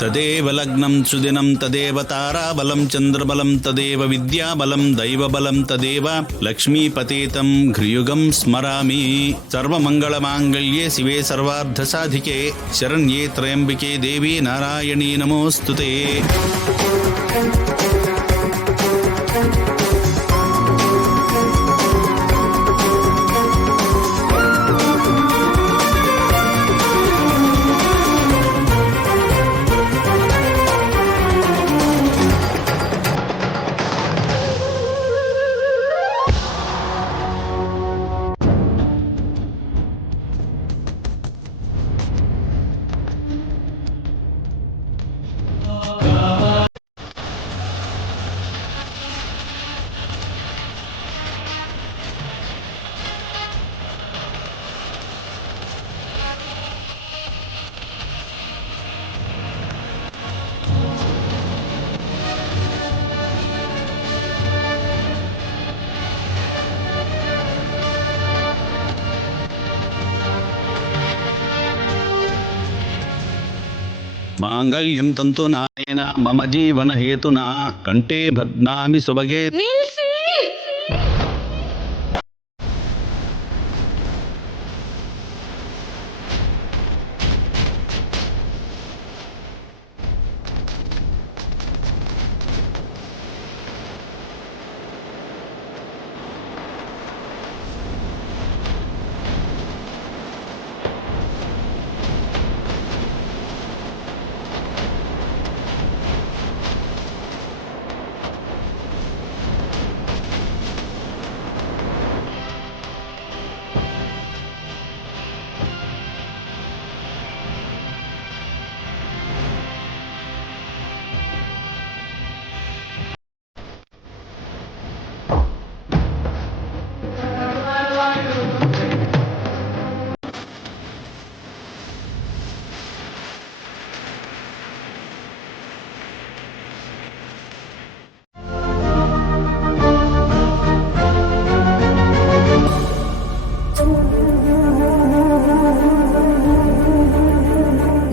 ತದೇವ ಲಗ್ನಂ ಸುದಿನಂ ತದೇವ ತಾರಾಬಲಂ ಚಂದ್ರಬಲಂ ತದೇವ ವಿದ್ಯಾಬಲಂ ದೈವಬಲಂ ತದೇವ ಲಕ್ಷ್ಮೀಪತೇತಂ ಘ್ರಿಯುಗಂ ಸ್ಮರಾಮಿ. ಸರ್ವಮಂಗಳಮಾಂಗಲ್ಯೆ ಶಿವೆ ಸರ್ವಾರ್ಧಸಾಧಿಕೆ ಶರಣ್ಯೆ ತ್ರಯಂಬಿಕೆ ದೇವಿ ನಾರಾಯಣೀ ನಮೋಸ್ತುತೆ. ಮಾಂಗಲ್ಯಂ ತಂತು ನಾನೇನ ಮಮ ಜೀವನ ಹೇತುನಾ ಕಂಠೇ ಬಧ್ನಾಮಿ ಸುಭಗೆ.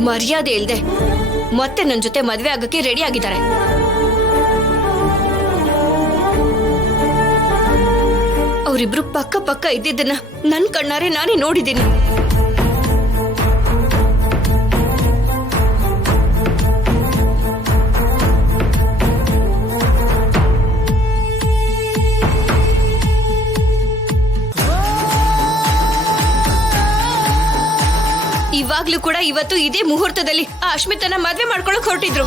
ಮರ್ಯಾದೆ ಇಲ್ದೆ ಮತ್ತೆ ನನ್ನ ಜೊತೆ ಮದ್ವೆ ಆಗಕ್ಕೆ ರೆಡಿ ಆಗಿದ್ದಾರೆ. ಅವರಿಬ್ರು ಪಕ್ಕ ಪಕ್ಕ ಇದ್ದಿದ್ದನ್ನ ನನ್ ಕಣ್ಣಾರೆ ನಾನೇ ನೋಡಿದ್ದೀನಿ. ಇವಾಗ್ಲೂ ಕೂಡ ಇವತ್ತು ಇದೇ ಮುಹೂರ್ತದಲ್ಲಿ ಆ ಅಶ್ಮಿತನ ಮದ್ವೆ ಮಾಡ್ಕೊಳಕ್ ಹೊರಟಿದ್ರು.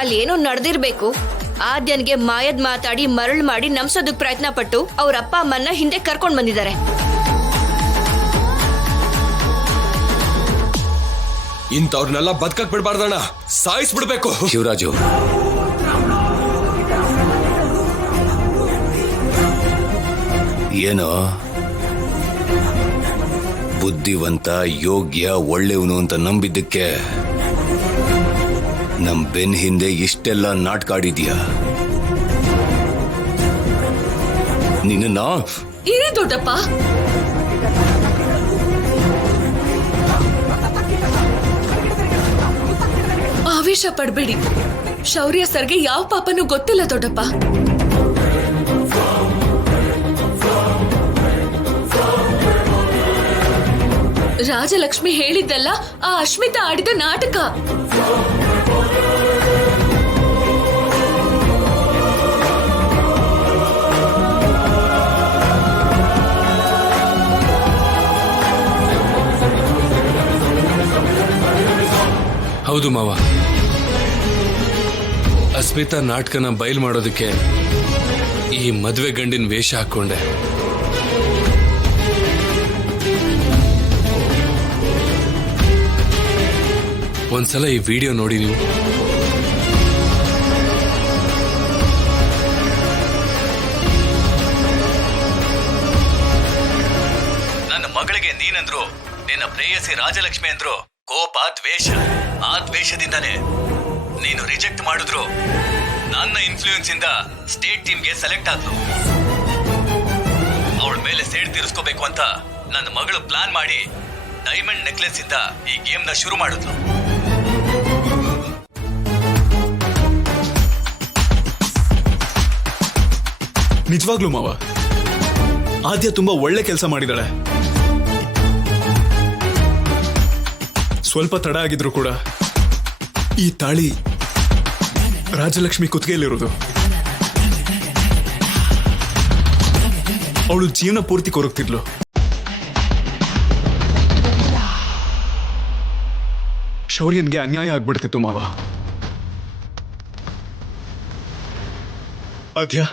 ಅಲ್ಲಿ ಏನೋ ನಡೆದಿರ್ಬೇಕು. ಆದ್ಯನ್ಗೆ ಮಾಯದ್ ಮಾತಾಡಿ ಮರಳು ಮಾಡಿ ನಂಬ್ಸೋದಕ್ ಪ್ರಯತ್ನ ಪಟ್ಟು ಅವ್ರ ಅಪ್ಪ ಅಮ್ಮನ್ನ ಹಿಂದೆ ಕರ್ಕೊಂಡ್ ಬಂದಿದ್ದಾರೆ. ಇಂಥವ್ರನ್ನೆಲ್ಲ ಬದುಕಕ್ ಬಿಡ್ಬಾರ್ದಣ್ಣ, ಸಾಯಿಸ್ಬಿಡ್ಬೇಕು. ಶಿವರಾಜು, ಏನೋ ಬುದ್ಧಿವಂತ, ಯೋಗ್ಯ, ಒಳ್ಳೆಯವನು ಅಂತ ನಂಬಿದ್ದಕ್ಕೆ ನಮ್ ಬೆನ್ ಹಿಂದೆ ಇಷ್ಟೆಲ್ಲ ನಾಟಕ ಆಡಿದ್ಯಾ? ನಿನ್ನ ಇರೇ ದೊಡ್ಡಪ್ಪ, ಆವೇಶ ಪಡ್ಬೇಡಿ. ಶೌರ್ಯ ಸರ್ಗೆ ಯಾವ ಪಾಪನೂ ಗೊತ್ತಿಲ್ಲ ದೊಡ್ಡಪ್ಪ. ರಾಜಲಕ್ಷ್ಮಿ ಹೇಳಿದ್ದಲ್ಲ ಆ ಅಶ್ಮಿತಾ ಆಡಿದ ನಾಟಕ. ಹೌದು ಮಾವ, ಅಸ್ಮಿತಾ ನಾಟಕನ ಬಯಲು ಮಾಡೋದಕ್ಕೆ ಈ ಮದುವೆ ಗಂಡಿನ ವೇಷ ಹಾಕೊಂಡೆ. ಒಂದ್ಸಲ ಈ ವಿಡಿಯೋ ನೋಡಿ ನೀವು. ನನ್ನ ಮಗಳಿಗೆ ನೀನಂದ್ರು, ನಿನ್ನ ಪ್ರೇಯಸಿ ರಾಜಲಕ್ಷ್ಮಿ ಅಂದ್ರು ಕೋಪ, ದ್ವೇಷ. ಆ ದ್ವೇಷದಿಂದಾನೆ ನೀನು ರಿಜೆಕ್ಟ್ ಮಾಡಿದ್ರು ನನ್ನ ಇನ್ಫ್ಲೂಯೆನ್ಸ್ ಇಂದ ಸ್ಟೇಟ್ ಟೀಮ್ಗೆ ಸೆಲೆಕ್ಟ್ ಆದ್ಲು. ಅವಳ ಮೇಲೆ ಸೇಡ್ ತೀರಿಸ್ಕೋಬೇಕು ಅಂತ ನನ್ನ ಮಗಳು ಪ್ಲಾನ್ ಮಾಡಿ ಡೈಮಂಡ್ ನೆಕ್ಲೆಸ್ ಇಂದ ಈ ಗೇಮ್ ನ ಶುರು ಮಾಡಿದ್ಲು. ನಿಜವಾಗ್ಲೂ ಮಾವ, ಆದ್ಯ ತುಂಬಾ ಒಳ್ಳೆ ಕೆಲಸ ಮಾಡಿದಾಳೆ. ಸ್ವಲ್ಪ ತಡ ಆಗಿದ್ರು ಕೂಡ ಈ ತಾಳಿ ರಾಜಲಕ್ಷ್ಮಿ ಕುತ್ತಿಗೆಯಲ್ಲಿರೋದು. ಅವಳು ಜೀವನ ಪೂರ್ತಿ ಕೊರಗ್ತಿದ್ಲು. ಶೌರ್ಯನ್ಗೆ ಅನ್ಯಾಯ ಆಗ್ಬಿಡ್ತಿತ್ತು ಮಾವ. ಆದ್ಯ,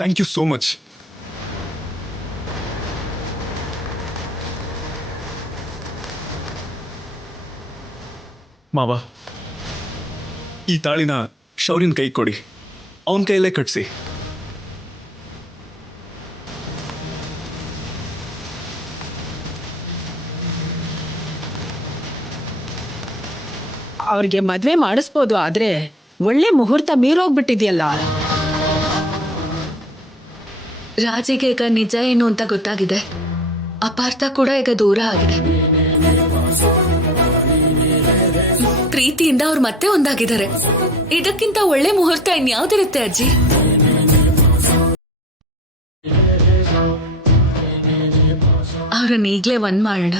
ಥ್ಯಾಂಕ್ ಯು ಸೋ ಮಚ್. ಮಾವ, ಈ ತಾಳಿನ ಶೌರ್ಯನ್ ಕೈ ಕೊಡಿ, ಅವನ ಕೈಯಲ್ಲೇ ಕಟ್ಸಿ. ಅವ್ರಿಗೆ ಮದ್ವೆ ಮಾಡಿಸ್ಬೋದು, ಆದ್ರೆ ಒಳ್ಳೆ ಮುಹೂರ್ತ ಮೀರೋಗ್ಬಿಟ್ಟಿದ್ಯಲ್ಲ. ರಾಜಿಗೆ ಈಗ ನಿಜ ಏನು ಅಂತ ಗೊತ್ತಾಗಿದೆ. ಅಪಾರ್ಥ ಕೂಡ ಈಗ ದೂರ ಆಗಿದೆ. ಪ್ರೀತಿಯಿಂದ ಅವ್ರು ಮತ್ತೆ ಒಂದಾಗಿದ್ದಾರೆ. ಇದಕ್ಕಿಂತ ಒಳ್ಳೆ ಮುಹೂರ್ತ ಇನ್ಯಾವ್ದಿರುತ್ತೆ ಅಜ್ಜಿ? ಅವ್ರನ್ನ ಈಗ್ಲೇ ಒಂದ್ ಮಾಡೋಣ.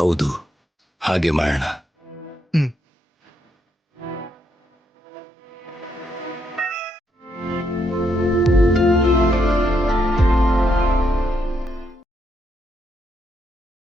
ಹೌದು, ಹಾಗೆ ಮಾಡೋಣ.